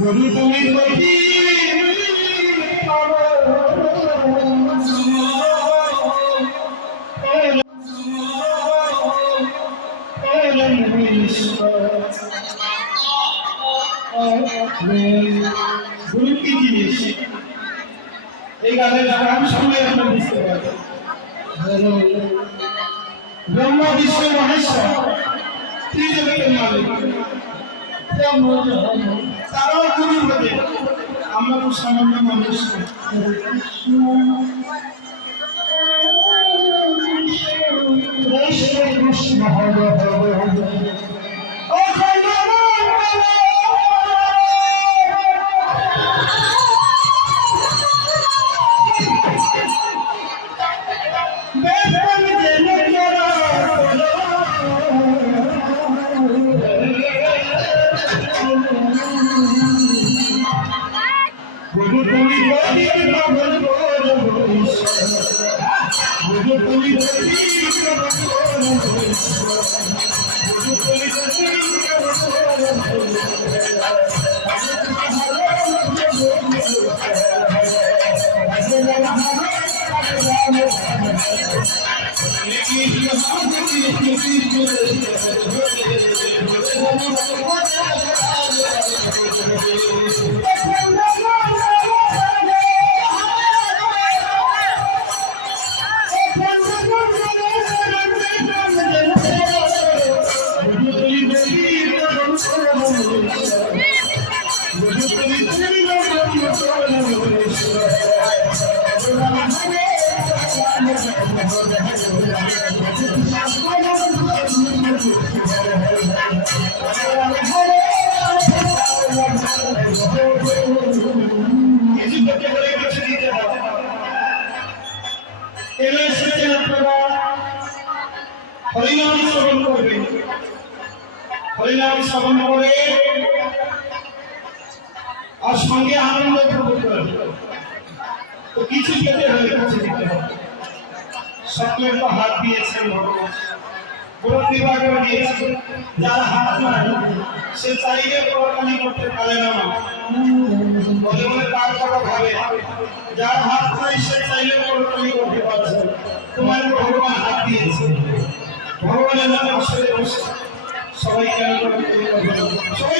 যদি তুমি গুরু কি জিনিস এই গানের নাম শুনলে আপনার বুঝতে পারবেন। ব্রহ্মা বিষ্ণু মহেশ্বর ত্রিজগতের মালিক তারাও গুরু হবে, আমরা তো সামান্য মানুষ। কৃষ্ণ হরে হরে হরিনাম শ্রবণ করবেন। হরিনাম শ্রবণ করে আর সঙ্গে আনন্দ উপভোগ করবেন। তো কিছু পেতে হলে কিছু দিতে হবে। সকলের তো হাত দিয়েছেন ভগবান, বিভাগেও দিয়েছেন। যার হাত নাই সে চাইলে কোরবানি করতে পারে না, বলে বলে তারপর ভাবে যার হাত নাই সে চাইলে কোরবানি করতে পারছে। তোমার ভগবান হাত দিয়েছে, ভগবানের নামে বসে বসে সবাই কেন সবাই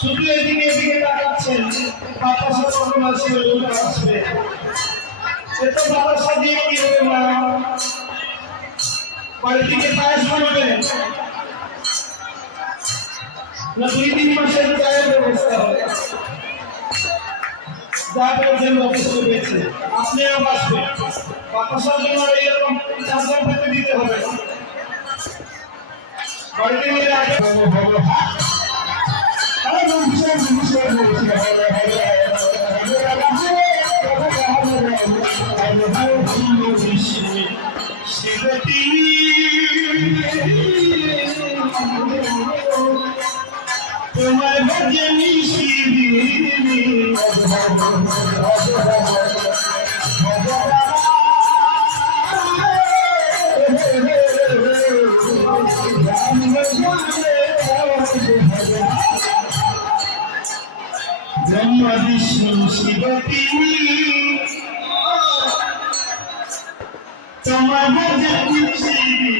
শুধু এদিকে এদিকে তাকাচ্ছেন, বাতাসা কখন আসবে আসবে, সেটা বাতাসা দিয়ে কি হবে না? বাড়িতে পায়েস বানাবেন না 2-3 মাসের চায়ের ব্যবস্থা হবে? যা বলছেন অফিসে পেয়েছে আপনিও বাসবেন, বাতাসার জন্য এইরকম চাষা পেতে দিতে হবে। বাড়িতে নিয়ে আগে শিবতী তোমার ভজে মিশিবি ব্রহ্মা বিষ্ণু শিব তিনি তোমার ভজে মিশিবি